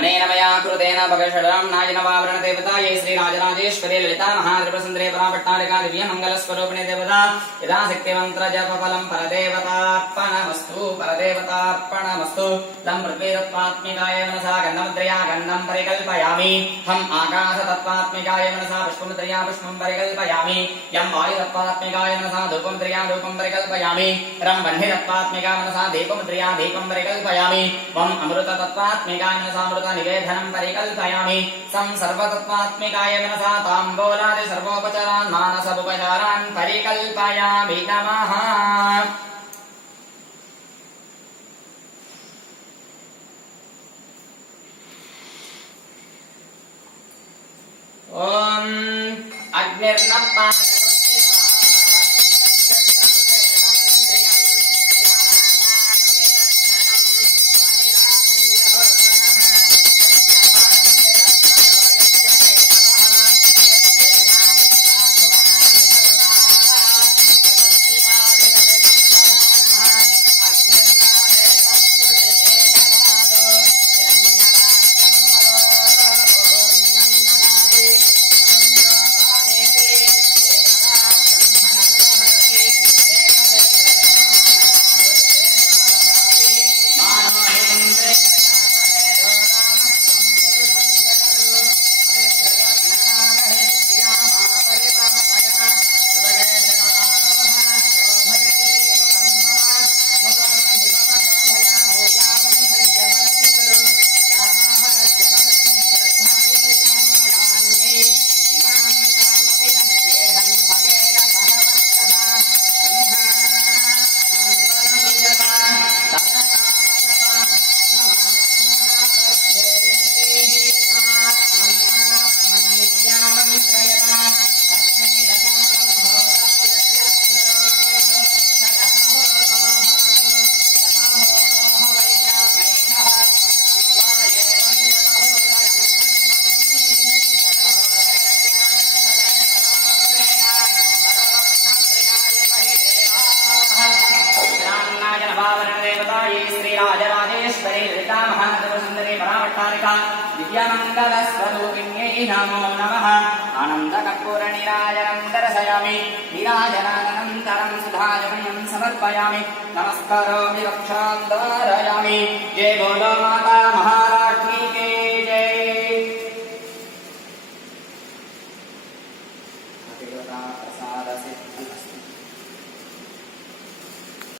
अनेन मया कृतेन भगषडां नायनवावरण देवतायै श्रीराजराजेश्वरी ललिता महात्रिपुरसुन्दरे परापट्टारिका दिव्यमङ्गलस्वरूपिणी देवता यदा शक्तिमन्त्रजपफलं परदेवतार्पणमस्तु परदेवतार्पणमस्तु लं पृथ्वीतत्त्वात्मिकाय मनसा गन्धमुद्रया गन्धं परिकल्पयामि हम् आकाशतत्त्वात्मिकाय मनसा पुष्पमुद्रया पुष्पं परिकल्पयामि यं वायुतत्त्वात्मिकाय मनसा धूपमुद्रया धूपं परिकल्पयामि रं बह्नितत्त्वात्मिका मनसा दीपमुद्रया दीपं परिकल्पयामि वम् अमृततत्त्वात्मिकाय मनसा अमृतनिवेदनं परिकल्पयामि सं सर्वतत्त्वात्मिकाय मनसा ताम्बूलादि सर्वोपचारान् मानसोपचारान् परिकल्पयामि नमः ॐ రాజరాజేశ్వరి లలితామహానగరసుందరి పరావట్టారిక దివ్యమంగళ స్వరూపిణ్యై నమో నమ ఆనందకర్పూర నిరాజనందరసయామి నిరాజనానంతరం సుధాయమయం సమర్పయామి నమస్కారామి రక్షాందారయామి జయ గోదా మాతా జయ ప్రసాద సిద్ధి